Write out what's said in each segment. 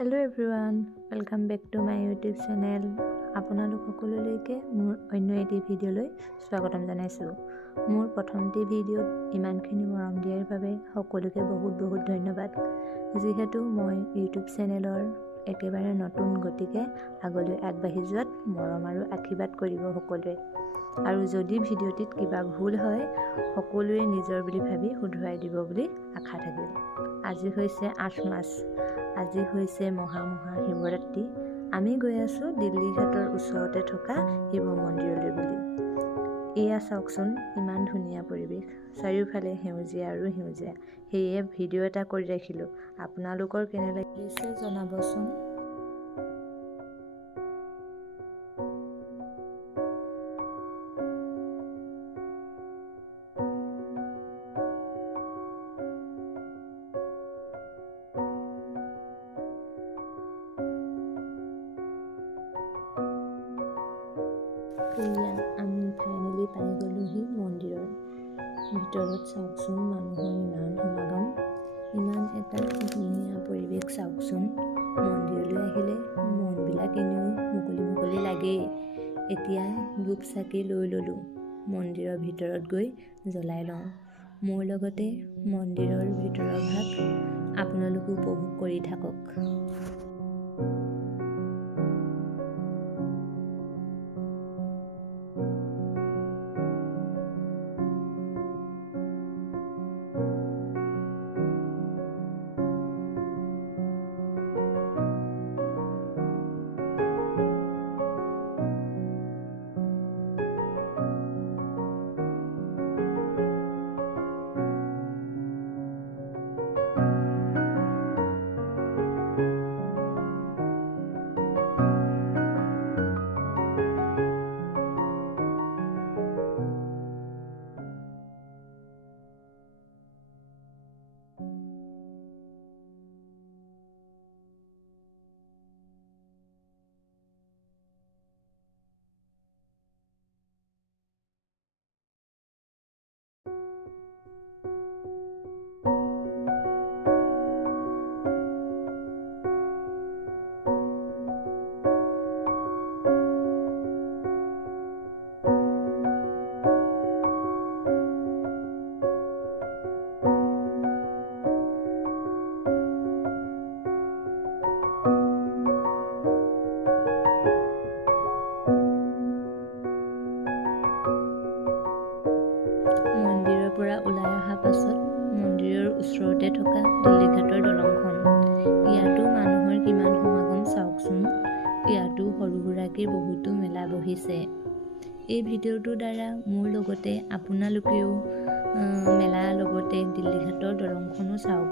Hello everyone, welcome back to my YouTube channel. আপোনালোক সকলোলৈকে মোৰ অন্য এটি ভিডিঅ'লৈ স্বাগতম জনাইছো। মোৰ প্ৰথমটি ভিডিঅ'ত ইমানখিনি মৰম দিয়াৰ বাবে সকলোকে বহুত ধন্যবাদ। যিহেতু মই YouTube চেনেলৰ একেবাৰে নতুন গতিকে আগলৈ আগবাঢ়ি যোৱাত মৰম আৰু আশীৰ্বাদ কৰিব সকলোৱে। আৰু যদি ভিডিঅ'টিত কিবা ভুল হয় সকলোৱে নিজৰ বুলি ভাবি শুধৰাই দিব বুলি আশা থাকিল। আজি হৈছে আছমাছ। আজি হৈছে মহা শিৱৰাত্ৰি। আমি গৈ আছো দিল্লী ঘাটৰ ওচৰতে থকা শিৱ মন্দিৰলৈ বুলি। এয়া চাওকচোন ইমান ধুনীয়া পৰিৱেশ, চাৰিওফালে সেউজীয়া আৰু সেউজীয়া। সেয়ে ভিডিঅ' এটা কৰি ৰাখিলোঁ। আপোনালোকৰ কেনে লাগিছে জনাবচোন। এয়া আমি ফাইনেলি পাই গ'লোহি মন্দিৰৰ ভিতৰত। চাওকচোন মানুহৰ ইমান সমাগম, ইমান এটা ধুনীয়া পৰিৱেশ। চাওকচোন মন্দিৰলৈ আহিলে মনবিলাক এনেও মুকলি লাগেই। এতিয়া ধূপ চাকি লৈ ল'লোঁ, মন্দিৰৰ ভিতৰত গৈ জ্বলাই লওঁ। মোৰ লগতে মন্দিৰৰ ভিতৰৰ ভাগ আপোনালোকে উপভোগ কৰি থাকক। মন্দিৰৰ পৰা ওলাই অহা পাছত মন্দিৰৰ ওচৰতে থকা দিল্লী ঘাটৰ দলংখন, ইয়াতো মানুহৰ কিমান সমাগম চাওকচোন। ইয়াতো সৰু সুৰাকৈ বহুতো মেলা বহিছে। এই ভিডিঅ'টোৰ দ্বাৰা মোৰ লগতে আপোনালোকেও মেলাৰ লগতে দিল্লী ঘাটৰ দলংখনো চাওক।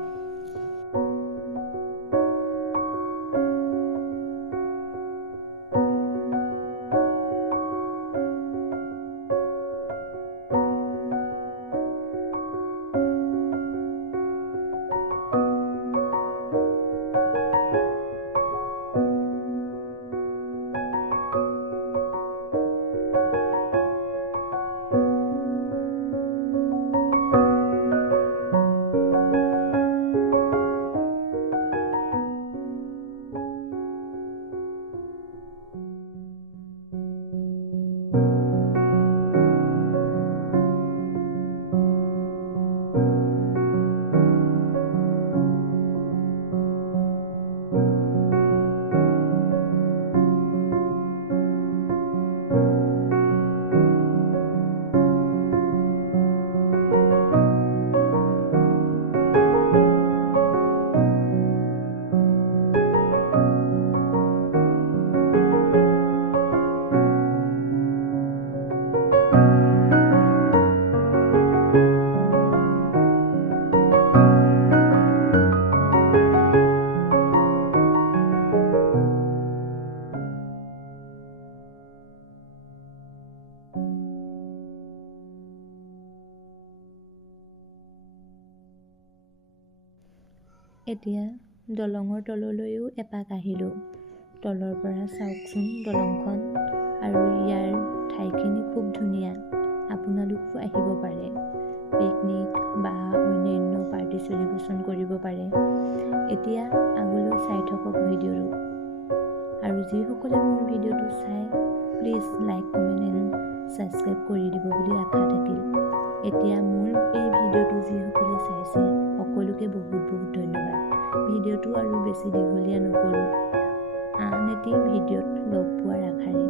এতিয়া দলঙৰ তললৈও এপাক আহিলোঁ। তলৰ পৰা চাওকচোন দলংখন, আৰু ইয়াৰ ঠাইখিনি খুব ধুনীয়া। আপোনালোকো আহিব পাৰে। পিকনিক বা অন্যান্য পাৰ্টি চেলিব্ৰেশ্যন কৰিব পাৰে। এতিয়া আগলৈ চাই থাকক ভিডিঅ'টো, আৰু যিসকলে মোৰ ভিডিঅ'টো চাই please like comment and subscribe কৰি দিব বুলি আশা থাকিল। এতিয়া মোৰ এই ভিডিঅ'টো যিসকলে চাইছে সকলোকে বহুত বহুত ধন্যবাদ। ভিডিঅ'টো আৰু বেছি দীঘলীয়া নকৰোঁ, আন এটি ভিডিঅ'ত লগ পোৱাৰ আশাৰে।